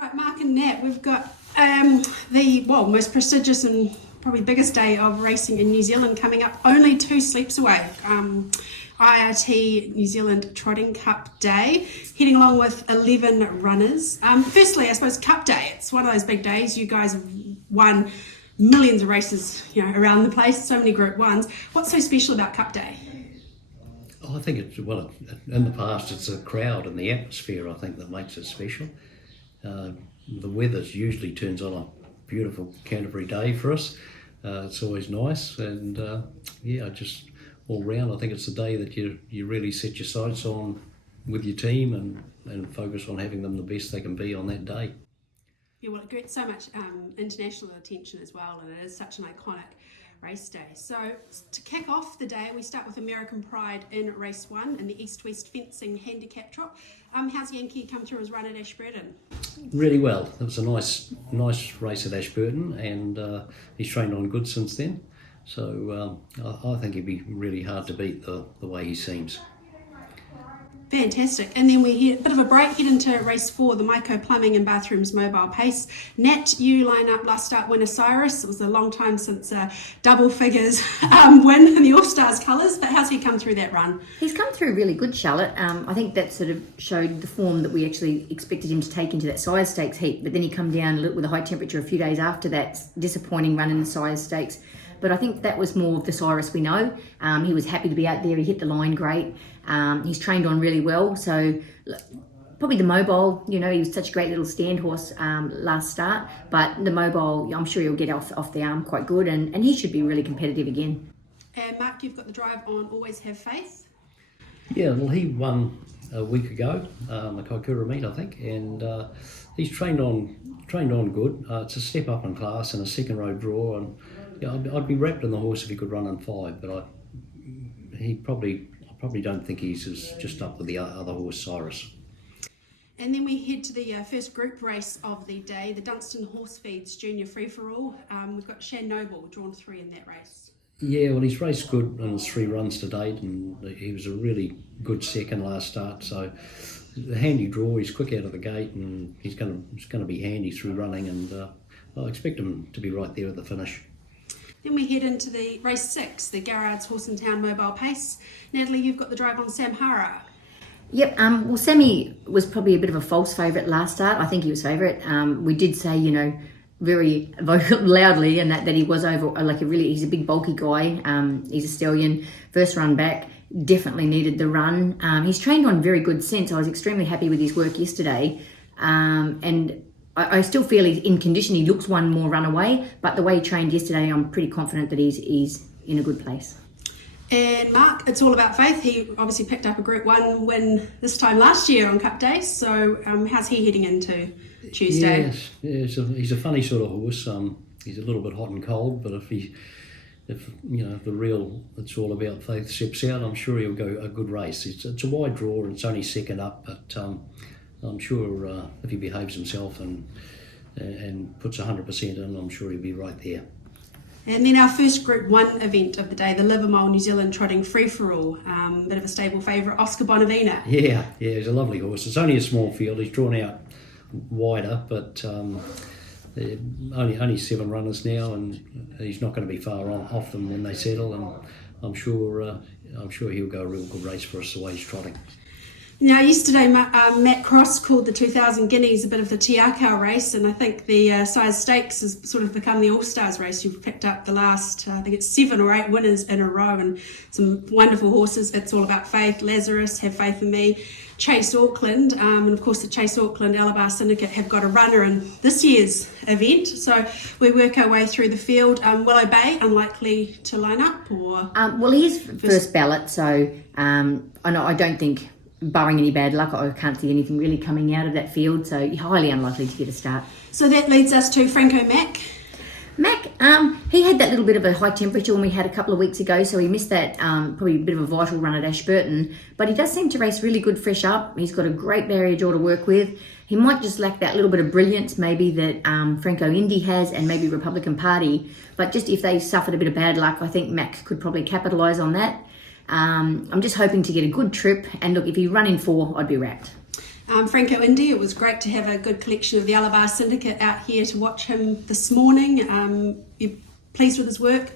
Right, Mark and Nat, we've got the most prestigious and probably biggest day of racing in New Zealand coming up, only 2 sleeps away. IRT New Zealand Trotting Cup Day, heading along with 11 runners. Firstly, I suppose Cup Day, it's one of those big days. You guys have won millions of races, around the place, so many Group 1s. What's so special about Cup Day? Oh, I think in the past it's the crowd and the atmosphere, I think, that makes it special. The weather usually turns on a beautiful Canterbury day for us. It's always nice, and just all round, I think it's the day that you really set your sights on with your team and focus on having them the best they can be on that day. Yeah, well, it gets so much international attention as well, and it is such an iconic race day. So to kick off the day, we start with American Pride in race 1 in the East-West fencing handicap trot. How's Yankee come through his run at Ashburton? Really well. It was a nice race at Ashburton, and he's trained on good since then. So I think he'd be really hard to beat the way he seems. Fantastic. And then we head a bit of a break, head into race 4, the Myco Plumbing and Bathrooms Mobile Pace. Nat, you line up last start winner Cyrus. It was a long time since double figures win in the All-Stars colours, but how's he come through that run? He's come through really good, Charlotte. I think that sort of showed the form that we actually expected him to take into that Sires Stakes heat, but then he come down with a high temperature a few days after that disappointing run in the Sires Stakes. But I think that was more of the Cyrus we know. He was happy to be out there. He hit the line great. He's trained on really well. So probably the Mobile, he was such a great little stand horse last start. But the Mobile, I'm sure he'll get off the arm quite good. And he should be really competitive again. And Mark, you've got the drive on Always Have Faith. Yeah, well, he won a week ago, the Kaikoura meet, I think. And he's trained on good. It's a step up in class and a second row draw. And I'd be wrapped in the horse if he could run in 5, but I probably don't think he's just up with the other horse, Cyrus. And then we head to the first group race of the day, the Dunstan Horse Feeds Junior Free-for-All. We've got Shan Noble drawn 3 in that race. Yeah, well, he's raced good in his 3 runs to date, and he was a really good second last start. So the handy draw, he's quick out of the gate, and he's going to be handy through running, and I expect him to be right there at the finish. Then we head into the race 6, the Garrard's Horse in Town Mobile Pace. Natalie, you've got the drive on Samhara. Yep, well, Sammy was probably a bit of a false favourite last start. I think he was favourite. We did say, very loudly, and that he was over, he's a big bulky guy. He's a stallion. First run back, definitely needed the run. He's trained on very good sense. I was extremely happy with his work yesterday. And I still feel he's in condition. He looks one more run away, but the way he trained yesterday, I'm pretty confident that he's in a good place. And Mark, it's all about faith. He obviously picked up a Group 1 win this time llast year on Cup Day. So how's he heading into Tuesday? Yes, he's a funny sort of horse. He's a little bit hot and cold, but if the real it's all about faith steps out, I'm sure he'll go a good race. It's a wide draw. It's only second up, but I'm sure if he behaves himself and puts 100% in, I'm sure he'll be right there. And then our first Group 1 event of the day, the Livermore New Zealand Trotting Free-for-All. Bit of a stable favourite, Oscar Bonavina. Yeah, he's a lovely horse. It's only a small field. He's drawn out wider, but only 7 runners now, and he's not going to be far off them when they settle. And I'm sure he'll go a real good race for us the way he's trotting. Now, yesterday, Matt Cross called the 2000 Guineas a bit of the Tiakau race, and I think the Sires Stakes has sort of become the All-Stars race. You've picked up the last, I think it's 7 or 8 winners in a row, and some wonderful horses. It's all about faith. Lazarus, Have Faith in Me, Chase Auckland, and of course the Chase Auckland Alabar Syndicate have got a runner in this year's event. So we work our way through the field. Willow Bay, unlikely to line up, or? Well, he's first ballot, so I don't think, barring any bad luck, I can't see anything really coming out of that field, so highly unlikely to get a start. So that leads us to Franco Mack. Mac, he had that little bit of a high temperature when we had a couple of weeks ago, so he missed that probably a bit of a vital run at Ashburton, but he does seem to race really good fresh up. He's got a great barrier draw to work with. He might just lack that little bit of brilliance maybe that Franco Indy has, and maybe Republican Party, but just if they suffered a bit of bad luck, I think Mac could probably capitalise on that. I'm just hoping to get a good trip, and look, if he run in 4, I'd be wrapped. Franco Indy, it was great to have a good collection of the Alabar Syndicate out here to watch him this morning. You pleased with his work?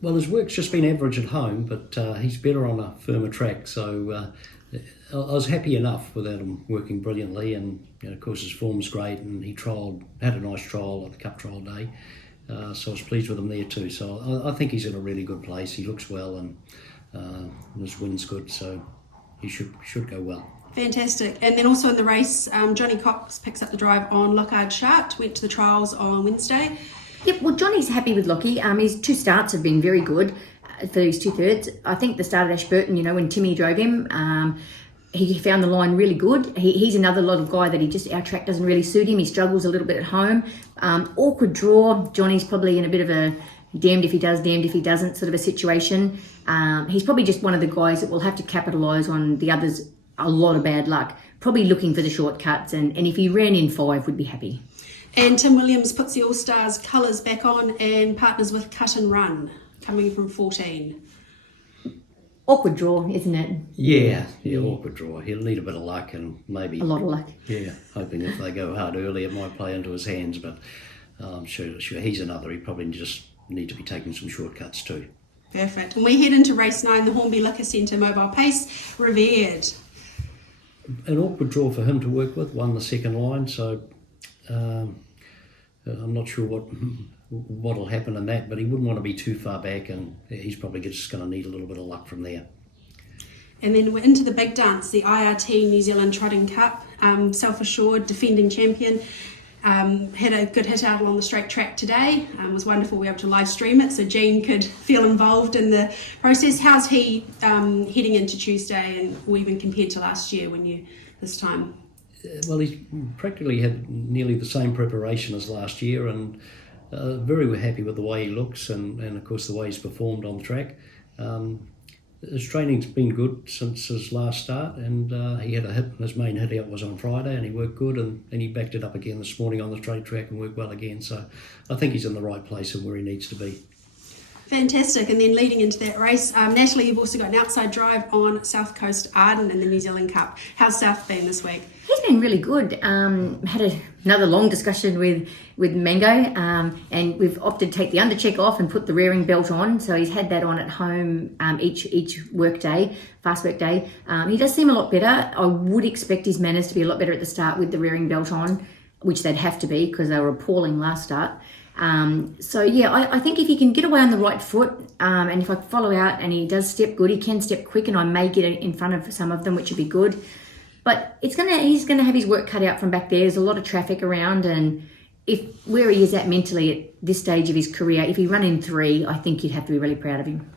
Well, his work's just been average at home, but he's better on a firmer track, so I was happy enough without him working brilliantly. And of course his form's great, and he had a nice trial at the Cup Trial Day, so I was pleased with him there too. So I think he's in a really good place. He looks well, and his win's good, so he should go well. Fantastic. And then also in the race, Johnny Cox picks up the drive on Lockhart Shart, went to the trials on Wednesday. Yep, well, Johnny's happy with Lockie. His 2 starts have been very good for his 2/3. I think the start at Ashburton, when Timmy drove him, he found the line really good. He's another lot of guy that our track doesn't really suit him. He struggles a little bit at home. Awkward draw. Johnny's probably in a bit of a damned if he does, damned if he doesn't sort of a situation. He's probably just one of the guys that will have to capitalise on the others a lot of bad luck. Probably looking for the shortcuts, and if he ran in 5, would be happy. And Tim Williams puts the All-Stars colours back on and partners with Cut and Run, coming from 14. Awkward draw, isn't it? Yeah, awkward draw. He'll need a bit of luck and maybe a lot of luck. Yeah, hoping if they go hard early, it might play into his hands. But I'm sure he's another. He probably just need to be taking some shortcuts too. Perfect. And we head into race 9, the Hornby Liquor Centre Mobile Pace, Revered. An awkward draw for him to work with. Won the second line, so I'm not sure what'll happen in that, but he wouldn't want to be too far back, and he's probably just going to need a little bit of luck from there. And then we're into the big dance, the IRT New Zealand Trotting Cup. Self-assured, defending champion. Had a good hit out along the straight track today. It was wonderful we were able to live stream it so Jean could feel involved in the process. How's he heading into Tuesday, and even compared to last year this time? Well, he's practically had nearly the same preparation as last year, and very happy with the way he looks and of course the way he's performed on the track. His training's been good since his last start, and he had a hit. His main hit out was on Friday, and he worked good, and he backed it up again this morning on the straight track and worked well again. So I think he's in the right place and where he needs to be. Fantastic. And then leading into that race, Natalie, you've also got an outside drive on South Coast Arden in the New Zealand Cup. How's South been this week? He's been really good. Had another long discussion with Mango, and we've opted to take the undercheck off and put the rearing belt on. So he's had that on at home each work day, fast work day. He does seem a lot better. I would expect his manners to be a lot better at the start with the rearing belt on, which they'd have to be because they were appalling last start. I think if he can get away on the right foot, and if I follow out and he does step good, he can step quick, and I may get in front of some of them, which would be good. But he's gonna have his work cut out from back there. There's a lot of traffic around, and where he is at mentally at this stage of his career, if he run in 3, I think you'd have to be really proud of him.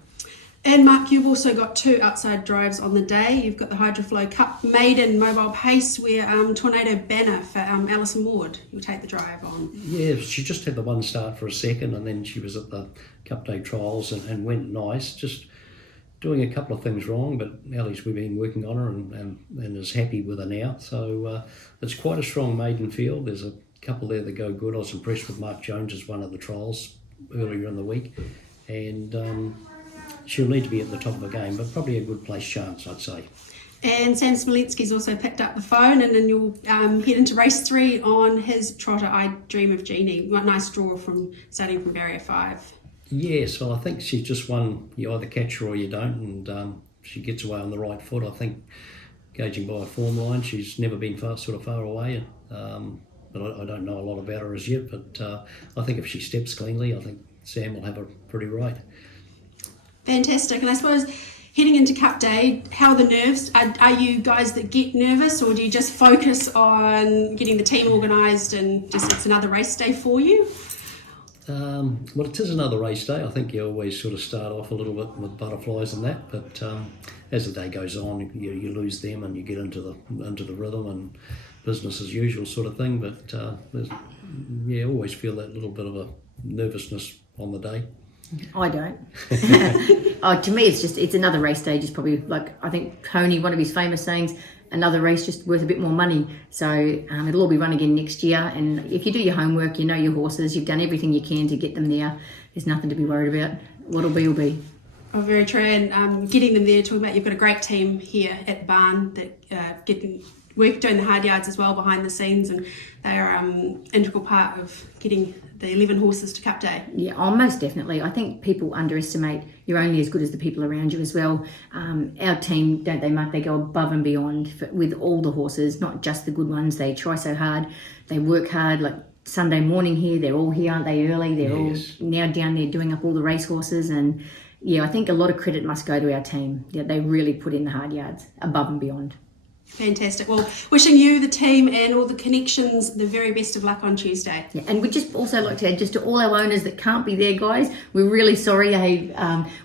And Mark, you've also got 2 outside drives on the day. You've got the Hydroflow Cup Maiden Mobile Pace, where Tornado Banner for Alison Ward, you'll take the drive on. Yeah, she just had the one start for a second, and then she was at the Cup Day trials and went nice. Just doing a couple of things wrong, but Ali's, we've been working on her and is happy with her now. So it's quite a strong maiden field. There's a couple there that go good. I was impressed with Mark Jones as one of the trials earlier in the week, and she'll need to be at the top of the game, but probably a good place chance, I'd say. And Sam Smolenski's also picked up the phone, and then you'll head into race 3 on his trotter, I Dream of Jeannie. Nice draw starting from barrier 5. Yes, well, I think she's just one, you either catch her or you don't, and she gets away on the right foot. I think, gauging by a form line, she's never been far away, but I don't know a lot about her as yet, but I think if she steps cleanly, I think Sam will have her pretty right. Fantastic. And I suppose heading into Cup Day, how are the nerves? Are you guys that get nervous, or do you just focus on getting the team organised and just it's another race day for you? Well, it is another race day. I think you always sort of start off a little bit with butterflies and that, but as the day goes on, you lose them and you get into the rhythm and business as usual sort of thing. But always feel that little bit of a nervousness on the day. I don't. To me, it's another race day. Just probably like I think Tony, one of his famous sayings, another race just worth a bit more money. So it'll all be run again next year. And if you do your homework, you know your horses, you've done everything you can to get them there. There's nothing to be worried about. What'll be will be. Oh, very true. And getting them there, talking about you've got a great team here at the barn that work doing the hard yards as well behind the scenes, and they are integral part of getting the 11 horses to Cup Day. Yeah, oh, most definitely. I think people underestimate you're only as good as the people around you as well. Our team, don't they, Mark? They go above and beyond with all the horses, not just the good ones. They try so hard. They work hard. Like Sunday morning here, they're all here, aren't they, early? They're all now down there doing up all the race horses. And yeah, I think a lot of credit must go to our team. Yeah, they really put in the hard yards above and beyond. Fantastic. Well, wishing you, the team, and all the connections the very best of luck on Tuesday. Yeah, and we'd just also like to add, just to all our owners that can't be there, guys, we're really sorry.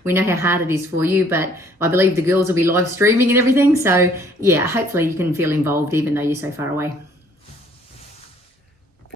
We know how hard it is for you, but I believe the girls will be live streaming and everything. So, yeah, hopefully you can feel involved even though you're so far away.